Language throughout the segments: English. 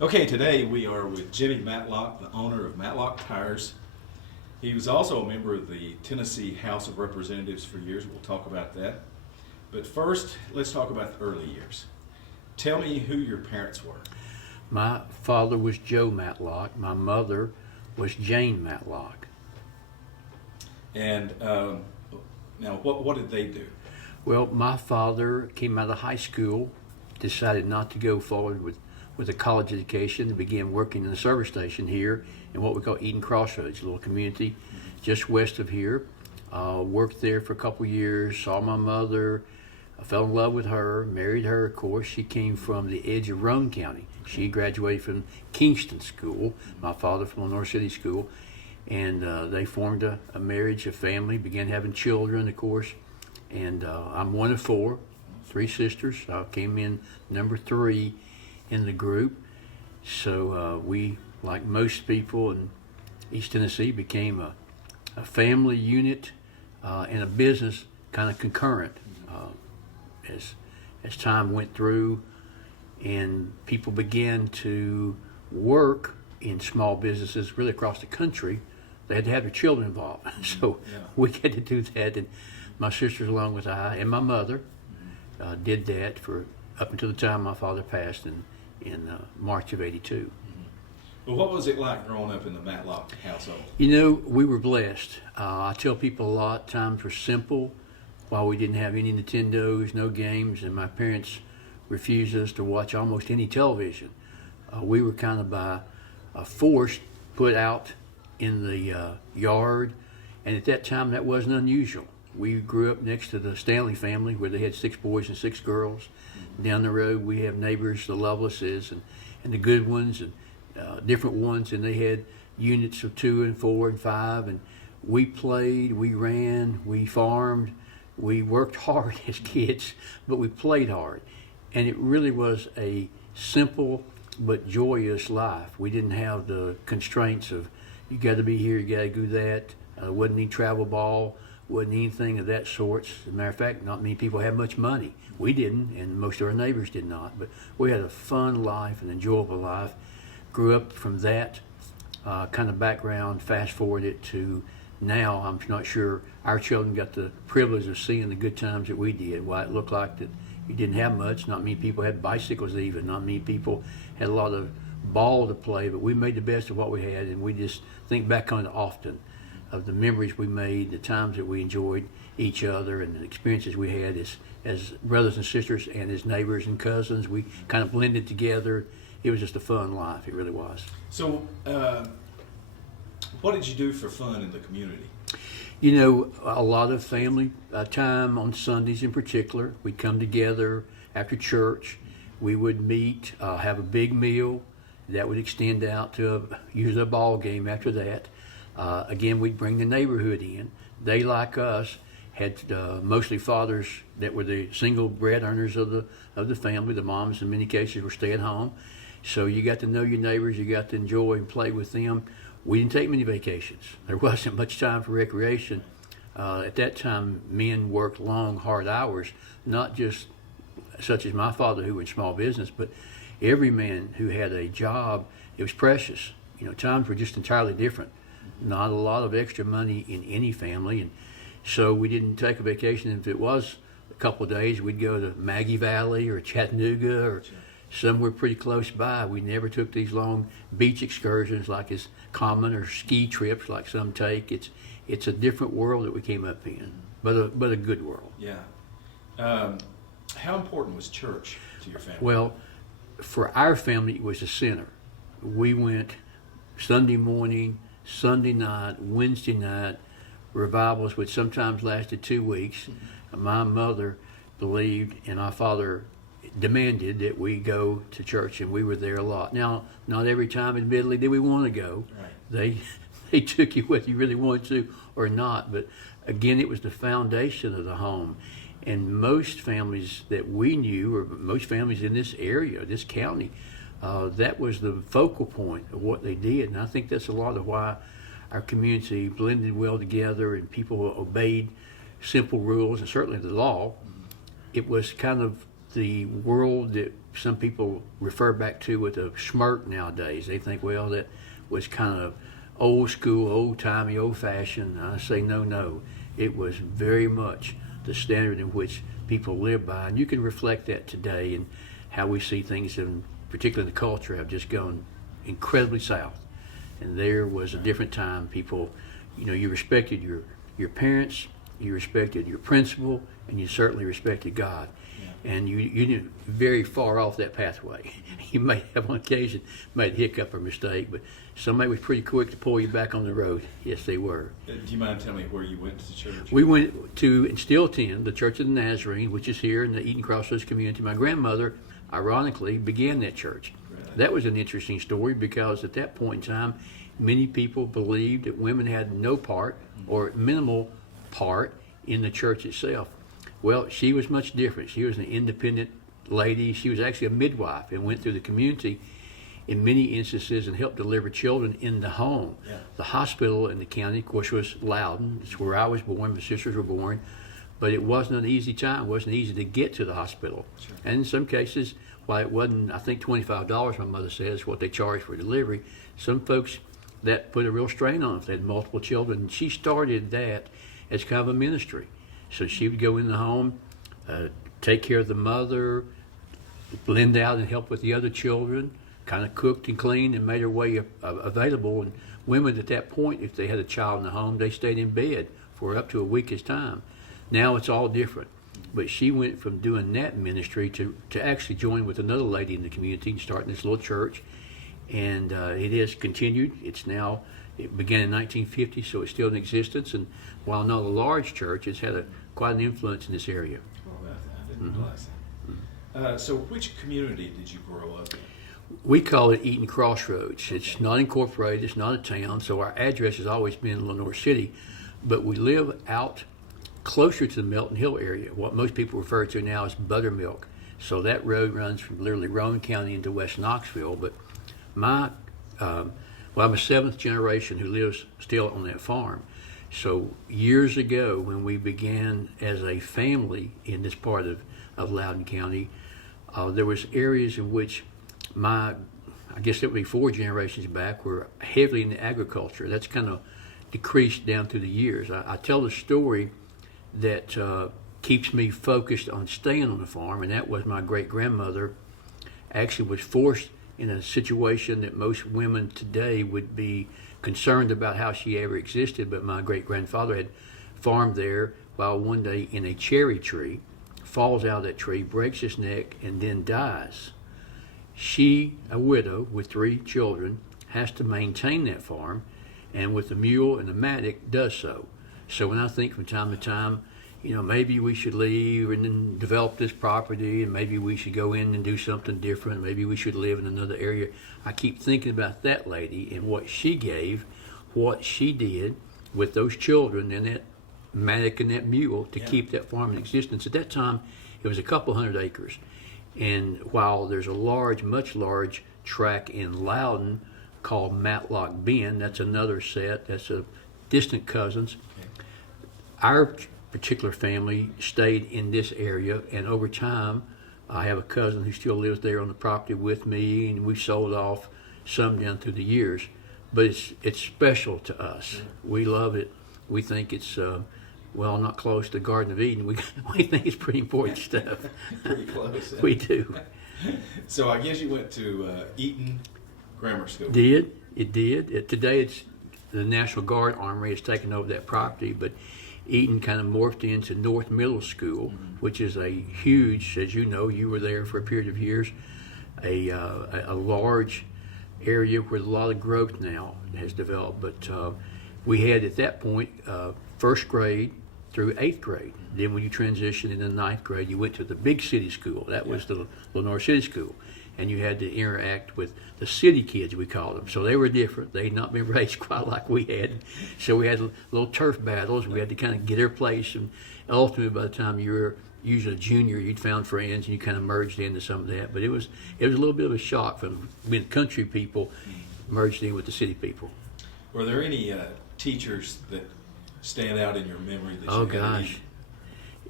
Okay, today we are with Jimmy Matlock, the owner of Matlock Tires. He was also a member of the Tennessee House of Representatives for years. We'll talk about that. But first, let's talk about the early years. Tell me who your parents were. My father was Joe Matlock. My mother was Jane Matlock. And now, what did they do? Well, my father came out of high school, decided not to go forward with a college education, and began working in the service station here in what we call Eden Crossroads, a little community just west of here. Worked there for a couple years, saw my mother, I fell in love with her, married her, of course. She came from the edge of Roane County. She graduated from Kingston School, my father from Lenoir City School, and they formed a marriage, a family, began having children, of course. And I'm one of three sisters. I came in number 3 in the group. So we, like most people in East Tennessee, became a family unit and a business kind of concurrent. As time went through and people began to work in small businesses really across the country, they had to have their children involved. So we had to do that, and my sisters along with I and my mother did that for up until the time my father passed in March of '82. Well, what was it like growing up in the Matlock household? You know, we were blessed. I tell people a lot, times were simple. While we didn't have any Nintendos, no games, and my parents refused us to watch almost any television, we were kind of by force put out in the yard, and at that time that wasn't unusual. We grew up next to the Stanley family where they had 6 boys and 6 girls. Down the road we have neighbors, the Lovelaces and the good ones and different ones, and they had units of 2 and 4 and 5, and we played, we ran, we farmed, we worked hard as kids, but we played hard. And it really was a simple but joyous life. We didn't have the constraints of you got to be here, you got to do that. Wasn't any travel ball, wasn't anything of that sort. As a matter of fact, not many people had much money. We didn't, and most of our neighbors did not. But we had a fun life, an enjoyable life. Grew up from that kind of background, fast forward it to now. I'm not sure our children got the privilege of seeing the good times that we did. Why it looked like that you didn't have much. Not many people had bicycles even. Not many people had a lot of ball to play, but we made the best of what we had, and we just think back on it often of the memories we made, the times that we enjoyed each other, and the experiences we had as brothers and sisters and as neighbors and cousins. We kind of blended together. It was just a fun life. It really was. So, what did you do for fun in the community? You know, a lot of family time on Sundays in particular. We'd come together after church. We would meet, have a big meal. That would extend out to usually a ball game after that. Again, we'd bring the neighborhood in. They, like us, had mostly fathers that were the single bread earners of the family. The moms, in many cases, were staying home. So you got to know your neighbors. You got to enjoy and play with them. We didn't take many vacations. There wasn't much time for recreation. At that time, men worked long, hard hours, not just such as my father who was in small business, but every man who had a job. It was precious. You know, times were just entirely different. Not a lot of extra money in any family, and so we didn't take a vacation. If it was a couple of days, we'd go to Maggie Valley or Chattanooga or somewhere pretty close by. We never took these long beach excursions like is common, or ski trips like some take. It's a different world that we came up in, but a good world. Yeah. How important was church to your family? Well, for our family, it was the center. We went Sunday morning, Sunday night, Wednesday night, revivals which sometimes lasted 2 weeks. My mother believed and my father demanded that we go to church, and we were there a lot. Now, not every time, admittedly, did we want to go. Right. They took you whether you really wanted to or not, but again, it was the foundation of the home. And most families that we knew, or most families in this area, this county, that was the focal point of what they did. And I think that's a lot of why our community blended well together and people obeyed simple rules and certainly the law. It was kind of the world that some people refer back to with a smirk nowadays. They think, well, that was kind of old school, old timey, old fashioned. I say no. It was very much the standard in which people live by, and you can reflect that today in how we see things, in particularly the culture, have just gone incredibly south. And there was a different time. People, you respected your parents, you respected your principal, and you certainly respected God. Yeah. And you didn't very far off that pathway. You may have on occasion made a hiccup or mistake, but somebody was pretty quick to pull you back on the road. Yes, they were. Do you mind telling me where you went to church? We went to, and still attend, the Church of the Nazarene, which is here in the Eaton Crossroads community. My grandmother, ironically, began that church. Really? That was an interesting story because at that point in time, many people believed that women had no part or minimal part in the church itself. Well, she was much different. She was an independent lady. She was actually a midwife and went through the community in many instances and helped deliver children in the home. Yeah. The hospital in the county, of course, was Loudon. It's where I was born. My sisters were born. But it wasn't an easy time. It wasn't easy to get to the hospital. Sure. And in some cases, while it wasn't, I think, $25, my mother says, what they charged for delivery, some folks, that put a real strain on them if they had multiple children. And she started that as kind of a ministry. So she would go in the home, take care of the mother, lend out and help with the other children, kind of cooked and cleaned and made her way available. And women at that point, if they had a child in the home, they stayed in bed for up to a week at a time. Now it's all different. But she went from doing that ministry to actually join with another lady in the community and starting this little church. And it has continued. It began in 1950, so it's still in existence. And while not a large church, it's had quite an influence in this area. Well, I didn't realize that. So which community did you grow up in? We call it Eaton Crossroads. Okay. It's not incorporated. It's not a town. So our address has always been Lenoir City. But we live out closer to the Milton Hill area, what most people refer to now as Buttermilk. So that road runs from literally Rowan County into West Knoxville. But I'm a seventh generation who lives still on that farm. So years ago, when we began as a family in this part of Loudoun County, there was areas in which I guess it would be 4 generations back, were heavily into agriculture. That's kind of decreased down through the years. I tell the story that keeps me focused on staying on the farm, and that was my great-grandmother actually was forced in a situation that most women today would be concerned about how she ever existed, but my great-grandfather had farmed there while one day in a cherry tree, falls out of that tree, breaks his neck, and then dies. She, a widow with 3 children, has to maintain that farm, and with the mule and the mattock does so. So when I think from time to time, maybe we should leave and then develop this property, and maybe we should go in and do something different. Maybe we should live in another area. I keep thinking about that lady and what she gave, what she did with those children and that mattock and that mule to keep that farm in existence. At that time, it was a couple hundred acres. And while there's a much large tract in Loudon called Matlock Bend, that's another set, that's a distant cousins. Our particular family stayed in this area, and over time I have a cousin who still lives there on the property with me, and we've sold off some down through the years, but it's special to us. Yeah. We love it. We think it's not close to the Garden of Eden. We think it's pretty important stuff. Pretty close. We do. So I guess you went to Eaton Grammar School. It did. Today it's the National Guard Armory has taken over that property, but Eaton kind of morphed into North Middle School, which is a huge, as you know, you were there for a period of years, a large area where a lot of growth now has developed. But we had at that point first grade through 8th grade. Then when you transitioned into 9th grade, you went to the big city school. That was the Lenoir City School. And you had to interact with the city kids, we called them. So they were different. They had not been raised quite like we had. So we had little turf battles. We had to kind of get our place. And ultimately, by the time you were usually a junior, you'd found friends and you kind of merged into some of that. But it was a little bit of a shock from being country people merged in with the city people. Were there any teachers that stand out in your memory? That oh, gosh.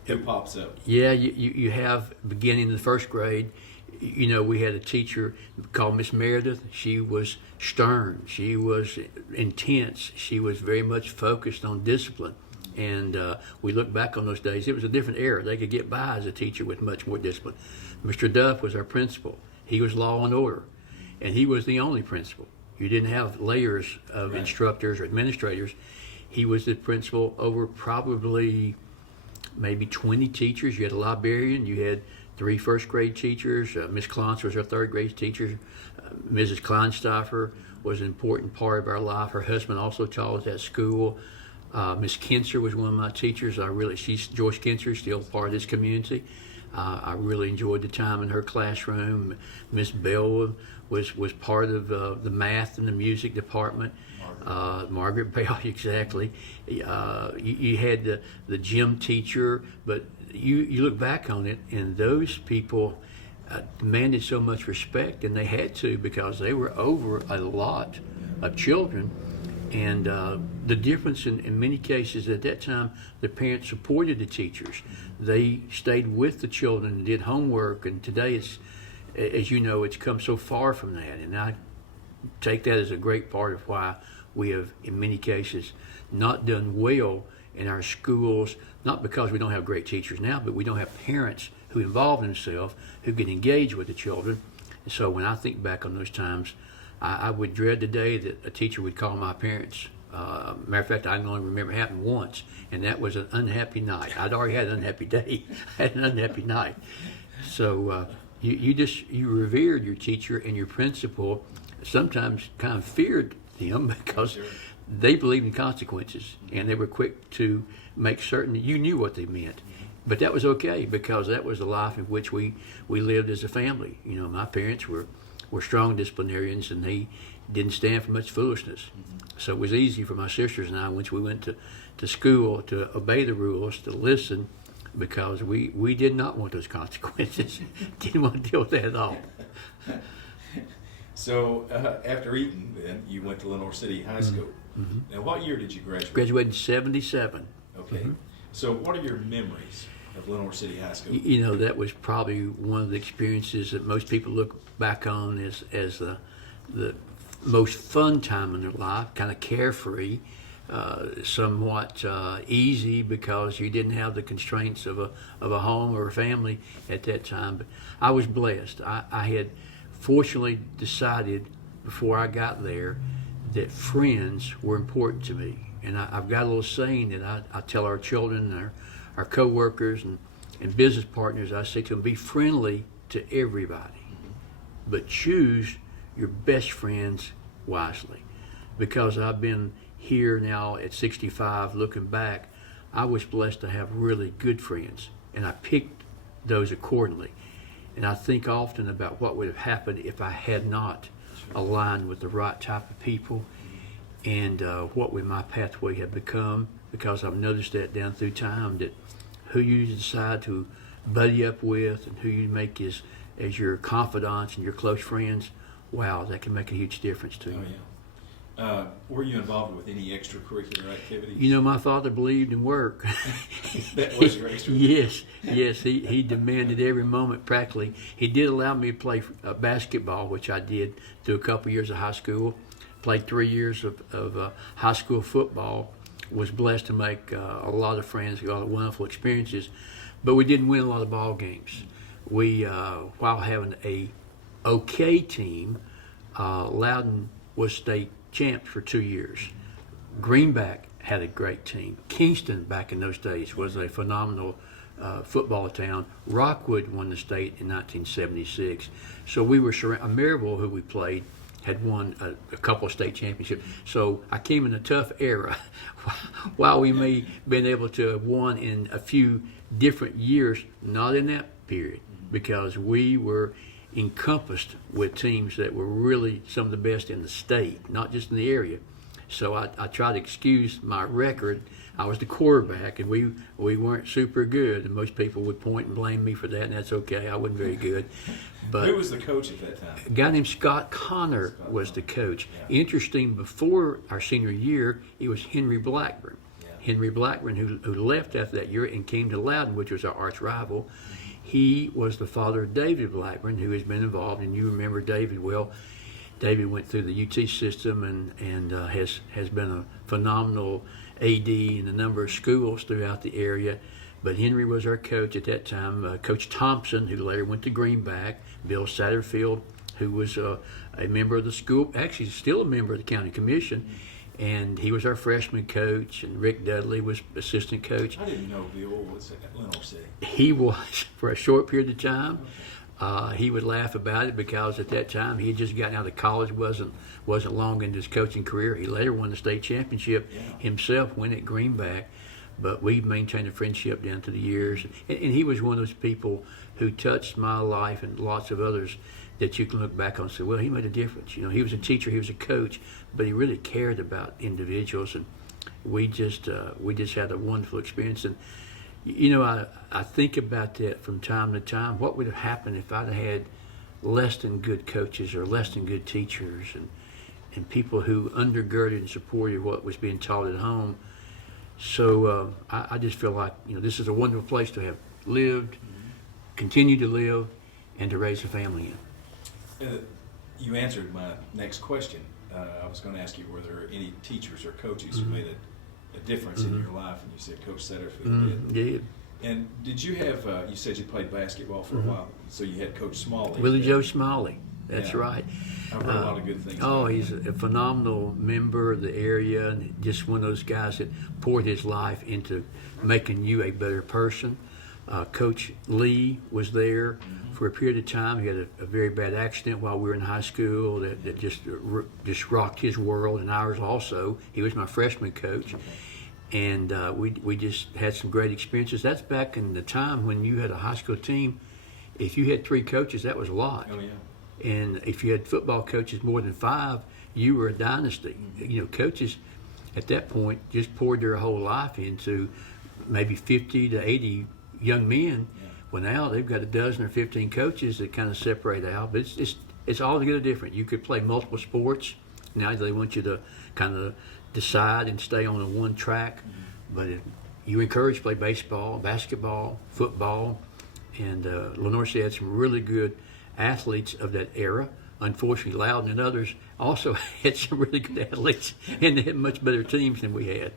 Who pops up? Yeah, you have beginning in the first grade. We had a teacher called Miss Meredith. She was stern. She was intense. She was very much focused on discipline. And we look back on those days. It was a different era. They could get by as a teacher with much more discipline. Mr. Duff was our principal. He was law and order, and he was the only principal. You didn't have layers of instructors or administrators. He was the principal over probably maybe 20 teachers. You had a librarian. You had 3 first-grade teachers. Miss Klontz was our third-grade teacher. Mrs. Kleinstoffer was an important part of our life. Her husband also taught at school. Miss Kinser was one of my teachers. Joyce Kinser is still part of this community. I really enjoyed the time in her classroom. Miss Bell was part of the math and the music department. Margaret Bell, exactly. You had the gym teacher, but you look back on it, and those people demanded so much respect, and they had to, because they were over a lot of children. And the difference in many cases at that time, the parents supported the teachers. They stayed with the children and did homework. And today, as you know, it's come so far from that. And I take that as a great part of why we have, in many cases, not done well in our schools, not because we don't have great teachers now, but we don't have parents who involve themselves, who can engage with the children. And so when I think back on those times, I would dread the day that a teacher would call my parents. Matter of fact, I can only remember it happened once, and that was an unhappy night. I'd already had an unhappy day. I had an unhappy night. So you revered your teacher and your principal, sometimes kind of feared them because they believed in consequences, and they were quick to make certain that you knew what they meant. But that was okay, because that was the life in which we lived as a family. My parents were strong disciplinarians, and they didn't stand for much foolishness. So it was easy for my sisters and I, once we went to school, to obey the rules, to listen, because we did not want those consequences. Didn't want to deal with that at all. So after Eaton, then you went to Lenoir City High School. Mm-hmm. Now, what year did you graduate? Graduated in 77. Okay. Mm-hmm. So what are your memories of Lenoir City High School? That was probably one of the experiences that most people look back on as the most fun time in their life, kind of carefree, somewhat easy, because you didn't have the constraints of a home or a family at that time. But I was blessed. I had fortunately decided before I got there that friends were important to me. And I've got a little saying that I tell our children and our co-workers and business partners. I say to them, be friendly to everybody, but choose your best friends wisely. Because I've been here now at 65, looking back, I was blessed to have really good friends, and I picked those accordingly. And I think often about what would have happened if I had not aligned with the right type of people, and what would my pathway have become, because I've noticed that down through time, that who you decide to buddy up with and who you make as your confidants and your close friends, wow, that can make a huge difference to you. Oh, yeah. Were you involved with any extracurricular activities? My father believed in work. That was your extracurricular? Yes. He demanded every moment practically. He did allow me to play basketball, which I did through a couple years of high school. Played 3 years of high school football. Was blessed to make a lot of friends, got a lot of wonderful experiences. But we didn't win a lot of ball games. We, while having a okay team, Loudon was state champs for 2 years. Greenback had a great team. Kingston, back in those days, was a phenomenal football town. Rockwood won the state in 1976. So we were surrounded. Maryville, who we played, had won a couple of state championships. So I came in a tough era. While we may have been able to have won in a few different years, not in that period, because we were encompassed with teams that were really some of the best in the state, not just in the area. So I try to excuse my record. I was the quarterback, and we weren't super good, and most people would point and blame me for that, and that's okay. I wasn't very good. But who was the coach at that time? A guy named Scott Connor was the coach. Yeah. Interesting, before our senior year, it was Henry Blackburn. Yeah. Henry Blackburn, who left after that year and came to Loudon, which was our arch rival. He was the father of David Blackburn, who has been involved, and you remember David well. David went through the UT system and has been a phenomenal AD in a number of schools throughout the area. But Henry was our coach at that time. Coach Thompson, who later went to Greenback, Bill Satterfield, who was a member of the school, actually still a member of the county commission, and he was our freshman coach, and Rick Dudley was assistant coach. I didn't know Bill was at Lenoir City. He was for a short period of time. He would laugh about it because at that time he had just gotten out of college, wasn't long in his coaching career. He later won the state championship himself, went at Greenback, but we maintained a friendship down through the years. And he was one of those people who touched my life and lots of others that you can look back on and say, well, he made a difference. You know, he was a teacher, he was a coach, but he really cared about individuals, and we just had a wonderful experience. And you know, I think about that from time to time. What would have happened if I'd had less than good coaches or less than good teachers and people who undergirded and supported what was being taught at home? So I just feel like, you know, this is a wonderful place to have lived, continue to live, and to raise a family in. You answered my next question. I was going to ask you, were there any teachers or coaches who made a difference in your life? And you said Coach Satterfield did. And did you have, you said you played basketball for a while, so you had Coach Smalley. Willie Joe Smalley, that's right. I've heard a lot of good things. Oh, he's a phenomenal member of the area, and just one of those guys that poured his life into making you a better person. Coach Lee was there for a period of time. He had a very bad accident while we were in high school that just rocked his world and ours also. He was my freshman coach. And we just had some great experiences. That's back in the time when you had a high school team. If you had 3 coaches, that was a lot. Oh, yeah. And if you had football coaches more than 5, you were a dynasty. You know, coaches at that point just poured their whole life into maybe 50 to 80 young men. Yeah. Well, now they've got a dozen or 15 coaches that kind of separate out. But it's altogether different. You could play multiple sports. Now they want you to kind of decide and stay on a one track. But you encourage to play baseball, basketball, football. And Lenoir City had some really good athletes of that era. Unfortunately, Loudon and others also had some really good athletes, and they had much better teams than we had.